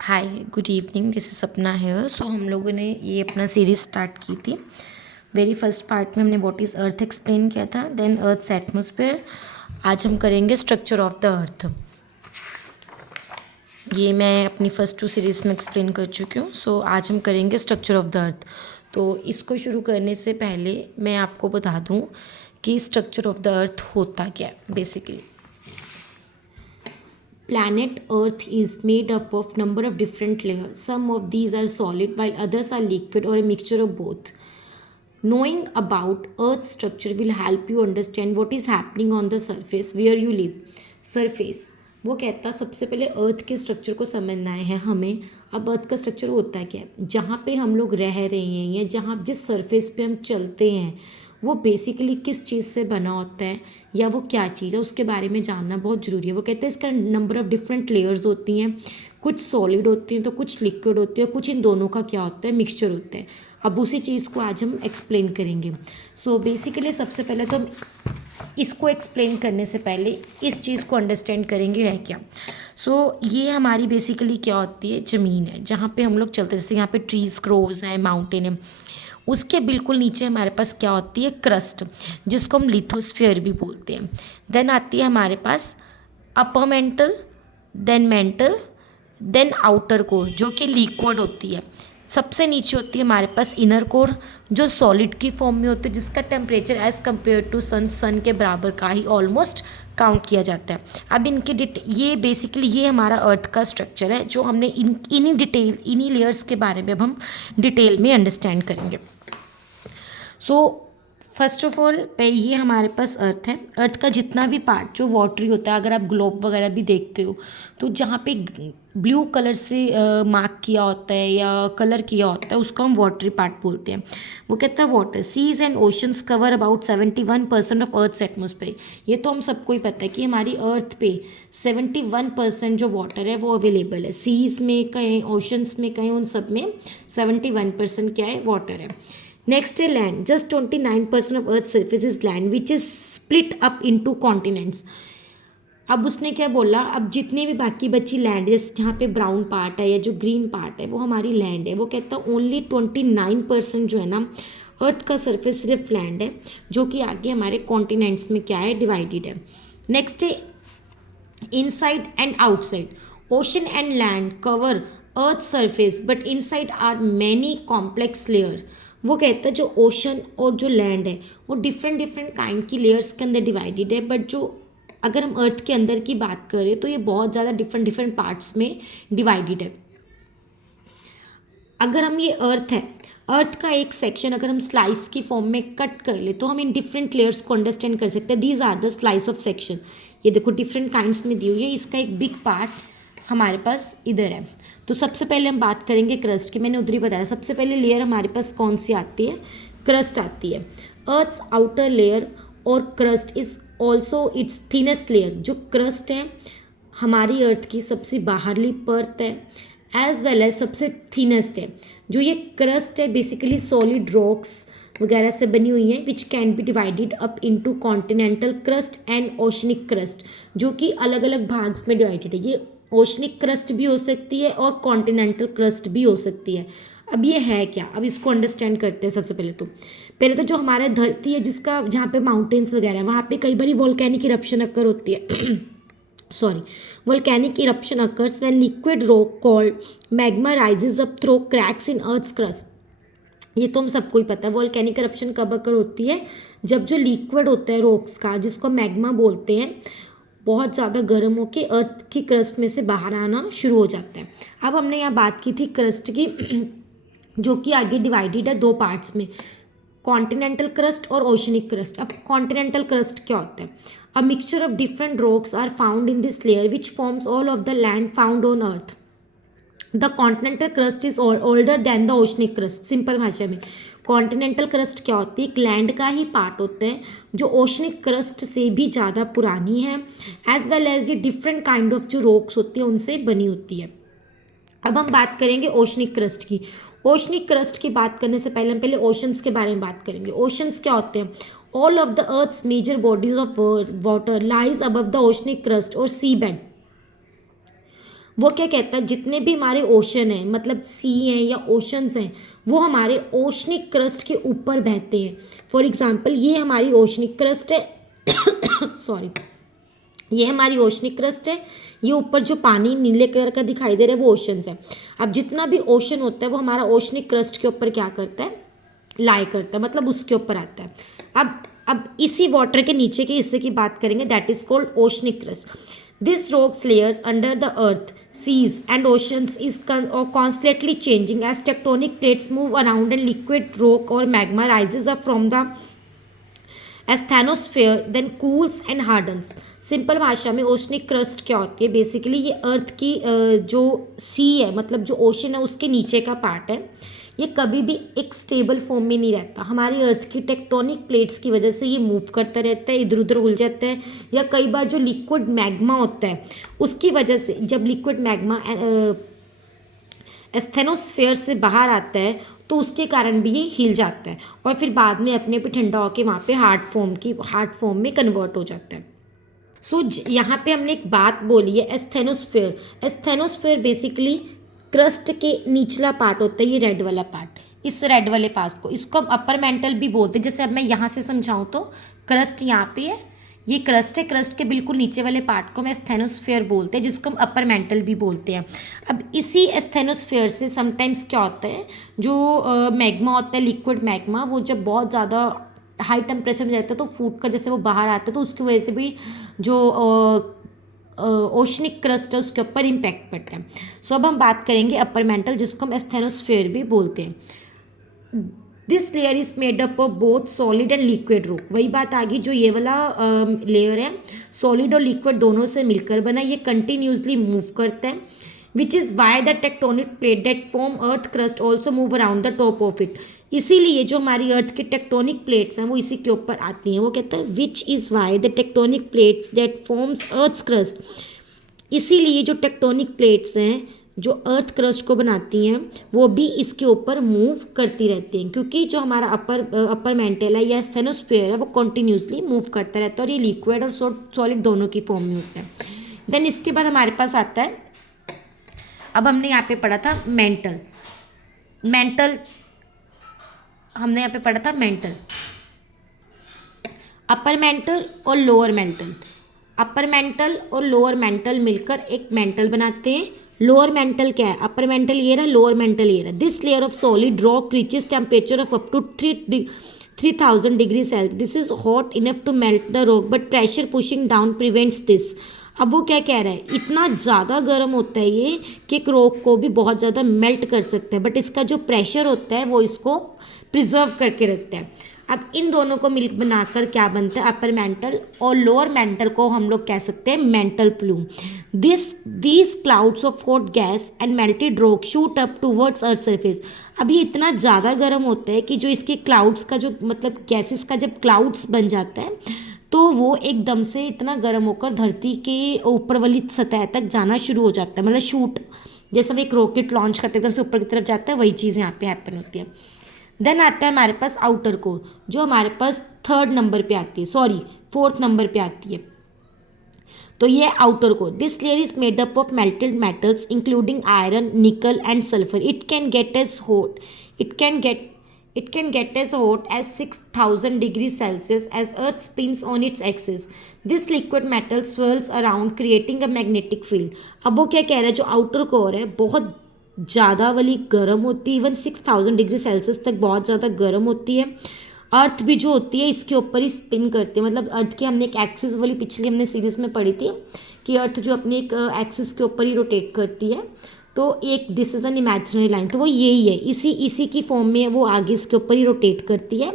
Hi, good evening, this is सपना है। सो हम लोगों ने ये अपना सीरीज स्टार्ट की थी। वेरी फर्स्ट पार्ट में हमने व्हाट इज़ अर्थ एक्सप्लेन किया था, देन अर्थ्स एटमॉस्फेयर। आज हम करेंगे स्ट्रक्चर ऑफ द अर्थ। ये मैं अपनी फर्स्ट टू सीरीज में एक्सप्लेन कर चुकी हूँ। सो आज हम करेंगे स्ट्रक्चर ऑफ द अर्थ। तो इसको शुरू करने से पहले मैं आपको बता दूँ कि स्ट्रक्चर ऑफ द अर्थ होता क्या है basically. Planet Earth is made up of number of different layers. Some of these are solid while others are liquid or a mixture of both. Knowing about Earth's structure will help you understand what is happening on the surface where you live. Surface वो कहता सबसे पहले अर्थ के structure को समझना है हमें। अब अर्थ का स्ट्रक्चर होता है क्या है, जहाँ पे हम लोग रह रहे हैं या जहाँ जिस सरफेस पे हम चलते हैं वो बेसिकली किस चीज़ से बना होता है या वो क्या चीज़ है उसके बारे में जानना बहुत ज़रूरी है। वो कहते हैं इसका नंबर ऑफ़ डिफरेंट लेयर्स होती हैं, कुछ सॉलिड होती हैं तो कुछ लिक्विड होती है, कुछ इन दोनों का क्या होता है मिक्सचर होता है। अब उसी चीज़ को आज हम एक्सप्लेन करेंगे। सो बेसिकली सबसे पहले तो हम इसको एक्सप्लेन करने से पहले इस चीज़ को अंडरस्टैंड करेंगे है क्या। सो ये हमारी बेसिकली क्या होती है, ज़मीन है जहाँ पे हम लोग चलते हैं। जैसे यहाँ पे ट्रीज क्रोज हैं, माउंटेन है, उसके बिल्कुल नीचे हमारे पास क्या होती है, क्रस्ट, जिसको हम लिथोस्फीयर भी बोलते हैं। देन आती है हमारे पास upper mantle then outer core जो कि लिक्विड होती है। सबसे नीचे होती है हमारे पास इनर कोर जो सॉलिड की फॉर्म में होती है, जिसका टेम्परेचर एज़ कम्पेयर टू सन के बराबर का ही ऑलमोस्ट काउंट किया जाता है। अब इनके ये बेसिकली ये हमारा अर्थ का स्ट्रक्चर है जो हमने इन्हीं लेयर्स के बारे में अब हम डिटेल में अंडरस्टैंड करेंगे। सो फर्स्ट ऑफ ऑल ये हमारे पास अर्थ है। अर्थ का जितना भी पार्ट जो वाटरी होता है, अगर आप ग्लोब वगैरह भी देखते हो तो जहाँ पे ब्लू कलर से मार्क किया होता है या कलर किया होता है उसको हम वाटरी पार्ट बोलते हैं। वो कहता है water seas and oceans cover about 71% of earth's atmosphere. ये तो हम सबको ही पता है कि हमारी अर्थ पे 71% जो वाटर है वो अवेलेबल है। सीज में कहें, ओशंस में कहें, उन सब में 71% क्या है, वाटर है। नेक्स्ट है land. Just 29% of earth surface is land which is split up into continents. अब उसने क्या बोला, अब जितनी भी बाकी बची लैंड, जैसे जहाँ पे ब्राउन पार्ट है या जो ग्रीन पार्ट है वो हमारी लैंड है। वो कहता है ओनली 29% जो है ना अर्थ का सरफेस सिर्फ लैंड है, जो कि आगे हमारे कॉन्टिनेंट्स में क्या है, डिवाइडेड है। नेक्स्ट है inside and outside. Ocean and land cover earth surface but inside are many complex layer. वो कहता है जो ओशन और जो लैंड है वो डिफरेंट डिफरेंट काइंड की लेयर्स के अंदर डिवाइडेड है, बट जो अगर हम अर्थ के अंदर की बात करें तो ये बहुत ज़्यादा डिफरेंट डिफरेंट पार्ट्स में डिवाइडेड है। अगर हम ये अर्थ है, अर्थ का एक सेक्शन अगर हम स्लाइस की फॉर्म में कट कर ले तो हम इन डिफरेंट लेयर्स को अंडरस्टैंड कर सकते हैं। These are the slice of section. ये देखो डिफरेंट काइंड्स में दी हुई है। इसका एक बिग पार्ट हमारे पास इधर है। तो सबसे पहले हम बात करेंगे क्रस्ट की। मैंने उधर ही बताया सबसे पहले लेयर हमारे पास कौन सी आती है, क्रस्ट आती है। अर्थ्स आउटर लेयर और crust is also it's thinnest layer. जो क्रस्ट है हमारी अर्थ की सबसे बाहरली परत है एज वेल एज सबसे थिनेस्ट है। जो ये क्रस्ट है बेसिकली सॉलिड रॉक्स वगैरह से बनी हुई है which can be divided up into continental crust and oceanic crust, जो कि अलग अलग भाग में डिवाइडेड है। ये ओशनिक क्रस्ट भी हो सकती है और कॉन्टिनेंटल क्रस्ट भी हो सकती है। अब ये है क्या, अब इसको अंडरस्टैंड करते हैं। सबसे पहले तो जो हमारा धरती है जिसका जहाँ पे माउंटेन्स वगैरह है वहाँ पे कई बार वोल्केनिक इरप्शन अक्कर होती है sorry, volcanic eruption occurs when liquid rock called magma rises up through cracks in earth's crust। ये तो हम सबको ही पता है। वोल्केनिक eruption कब अकर होती है, जब जो लिक्विड होता है रॉक्स का जिसको मैग्मा बोलते हैं बहुत ज़्यादा गर्म होकर अर्थ की क्रस्ट में से बाहर आना शुरू हो जाता है। अब हमने यहाँ बात की थी क्रस्ट की जो कि आगे डिवाइडेड है दो पार्ट्स में, कॉन्टिनेंटल क्रस्ट और ओशनिक क्रस्ट। अब कॉन्टिनेंटल क्रस्ट क्या होता है, a mixture of different rocks are found in this layer which forms all of the land found on earth. The continental crust is older than the oceanic crust. Simple भाषा में continental crust क्या होती है, एक land का ही part होता है जो ओशनिक क्रस्ट से भी ज़्यादा पुरानी है, एज वेल एज ये डिफरेंट काइंड ऑफ जो रॉक्स होती है उनसे बनी होती है। अब हम बात करेंगे ओशनिक क्रस्ट की। ओशनिक क्रस्ट की बात करने से पहले हम पहले ओशंस के बारे में बात करेंगे। ओशंस क्या होते हैं, all of the earth's major bodies of water lies above the oceanic crust और सी बेड। वो क्या कहता है, जितने भी हमारे ओशन हैं, मतलब सी हैं या ओशंस हैं, वो हमारे ओशनिक क्रस्ट के ऊपर बहते हैं। फॉर एग्जांपल ये हमारी ओशनिक क्रस्ट है सॉरी, ये हमारी ओशनिक क्रस्ट है, ये ऊपर जो पानी नीले कलर का दिखाई दे रहा है वो ओशंस है। अब जितना भी ओशन होता है वो हमारा ओशनिक क्रस्ट के ऊपर क्या करता है, लाई करता है, मतलब उसके ऊपर आता है। अब इसी वाटर के नीचे के हिस्से की बात करेंगे, that is called oceanic crust. This rocks layers under the earth, seas and oceans is constantly changing as tectonic plates move around and liquid rock or magma rises up from the asthenosphere then cools and hardens. Simple भाषा में oceanic crust क्या होती है, basically ये अर्थ की जो सी है, मतलब जो ओशन है उसके नीचे का पार्ट है, ये कभी भी एक स्टेबल फॉर्म में नहीं रहता। हमारी अर्थ की टेक्टोनिक प्लेट्स की वजह से ये मूव करता रहता है, इधर उधर उलझ जाता है, या कई बार जो लिक्विड मैग्मा होता है उसकी वजह से, जब लिक्विड मैग्मा एस्थेनोस्फेयर से बाहर आता है तो उसके कारण भी ये हिल जाता है और फिर बाद में अपने पे ठंडा होकर वहाँ पे हार्ड फॉर्म में कन्वर्ट हो जाता है। सो यहाँ पे हमने एक बात बोली है, एस्थेनोस्फेयर। एस्थेनोस्फेयर बेसिकली क्रस्ट के निचला पार्ट होता है, ये रेड वाला पार्ट, इस रेड वाले पार्ट को, इसको हम अपर मेंटल भी बोलते हैं। जैसे अब मैं यहाँ से समझाऊँ तो क्रस्ट यहाँ पे है, ये क्रस्ट है, क्रस्ट के बिल्कुल नीचे वाले पार्ट को हम एस्थेनोस्फेयर बोलते हैं, जिसको हम अपर मेंटल भी बोलते हैं। अब इसी एस्थेनोस्फेयर से समटाइम्स क्या होता है, जो मैग्मा होता है, लिक्विड मैग्मा, वो जब बहुत ज़्यादा हाई टेम्परेचर में जाता है तो फूट कर जैसे वो बाहर आता है, तो उसकी वजह से भी जो ओशनिक क्रस्ट है उसके ऊपर इम्पैक्ट पड़ता है। सो अब हम बात करेंगे अपर मेंटल, जिसको हम एस्थेनोस्फेयर भी बोलते हैं। This layer is made up of both solid and liquid rock. वही बात आ गई, जो ये वाला लेयर है सॉलिड और लिक्विड दोनों से मिलकर बना, ये कंटिन्यूसली मूव करता है, which is why the tectonic plate that form earth crust also move around the top of it. इसीलिए जो हमारी अर्थ की टेक्टोनिक प्लेट्स हैं वो इसी के ऊपर आती हैं। वो कहता है which is why the tectonic plates that forms earth crust, इसीलिए जो टेक्टोनिक प्लेट्स हैं जो अर्थ क्रस्ट को बनाती हैं वो भी इसके ऊपर मूव करती रहती हैं, क्योंकि जो हमारा अपर मेंटल है या एस्थेनोस्फेयर है वो कंटिन्यूसली मूव करता रहता है और ये लिक्विड और सॉलिड दोनों की फॉर्म में होता है। देन इसके बाद हमारे पास आता है, अब हमने यहाँ पे पढ़ा था मेंटल, हमने यहाँ पे पढ़ा था मेंटल, अपर मेंटल और लोअर मेंटल। अपर मेंटल और लोअर मेंटल मिलकर एक मेंटल बनाते हैं। लोअर मेंटल क्या है, अपर मेंटल ये रहा, लोअर मेंटल ये रहा। This layer of solid rock reaches temperature of up to 3000 degree Celsius. This is hot enough to melt the rock but pressure pushing down prevents this. अब वो क्या कह रहा है, इतना ज़्यादा गर्म होता है ये कि एक रॉक को भी बहुत ज़्यादा मेल्ट कर सकता है, बट इसका जो प्रेशर होता है वो इसको प्रिजर्व करके रखता है। अब इन दोनों को मिल बनाकर क्या बनता है, अपर मेंटल, और लोअर मेंटल को हम लोग कह सकते हैं mantle plume. These clouds of hot gas and melted rock shoot up towards earth surface. अब ये इतना ज़्यादा गर्म होता है कि जो इसके क्लाउड्स का जो मतलब गैसेस का जब क्लाउड्स बन जाता है तो वो एकदम से इतना गर्म होकर धरती के ऊपर वाली सतह तक जाना शुरू हो जाता है, मतलब शूट, जैसा वो एक रॉकेट लॉन्च करते एकदम से ऊपर की तरफ जाता है, वही चीज़ यहाँ पे हैपन होती है। देन आता है हमारे पास आउटर कोर, जो हमारे पास 3rd नंबर पे आती है, सॉरी 4th नंबर पे आती है। तो ये outer core, this layer is made up of melted metals including iron, nickel and sulphur. It can get as hot as 6000 degrees Celsius as Earth spins on its axis. This liquid metal swirls around creating a magnetic field. अब वो क्या कह रहा है, जो outer core है बहुत ज़्यादा वाली गर्म होती है, इवन 6000 डिग्री सेल्सियस तक बहुत ज़्यादा गर्म होती है। अर्थ भी जो होती है इसके ऊपर ही स्पिन करती है, मतलब अर्थ की हमने एक एक्सिस वाली पिछली हमने सीरीज़ में पढ़ी थी कि अर्थ जो अपनी एक एक्सिस के ऊपर ही रोटेट करती है। तो एक this is an imaginary line, तो वो यही है, इसी की फॉर्म में वो आगे इसके ऊपर ही रोटेट करती है।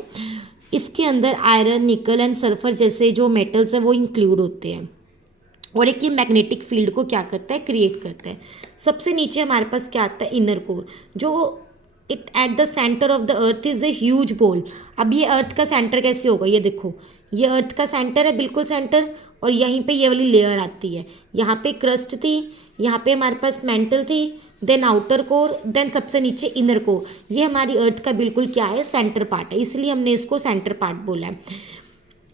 इसके अंदर आयरन, निकल एंड सल्फर जैसे जो मेटल्स हैं वो इंक्लूड होते हैं, और एक ये मैग्नेटिक फील्ड को क्या करता है, क्रिएट करता है। सबसे नीचे हमारे पास क्या आता है, इनर कोर, जो it at the centre of the earth is a huge ball. अब ये अर्थ का सेंटर कैसे होगा, ये देखो, ये अर्थ का सेंटर है, बिल्कुल सेंटर, और यहीं पे ये वाली लेयर आती है, यहाँ पे क्रस्ट थी, यहाँ पे हमारे पास मेंटल थी, देन आउटर कोर, देन सबसे नीचे इनर कोर। ये हमारी अर्थ का बिल्कुल क्या है, सेंटर पार्ट है, इसलिए हमने इसको सेंटर पार्ट बोला है।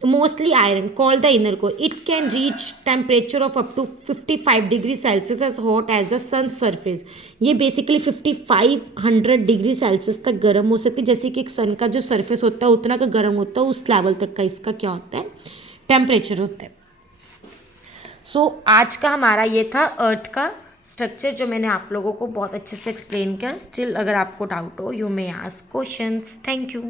mostly iron, called the inner core. It can reach temperature of up to 55 degrees Celsius, as hot as the sun's surface. ये बेसिकली 5500 डिग्री सेल्सियस तक गर्म हो सकती है, जैसे कि एक सन का जो सरफेस होता है उतना का गर्म होता है, उस लेवल तक का इसका क्या होता है, टेम्परेचर होता है। आज का हमारा ये था अर्थ का स्ट्रक्चर, जो मैंने आप लोगों को बहुत अच्छे से एक्सप्लेन किया। स्टिल अगर आपको डाउट हो, you may ask questions. Thank you.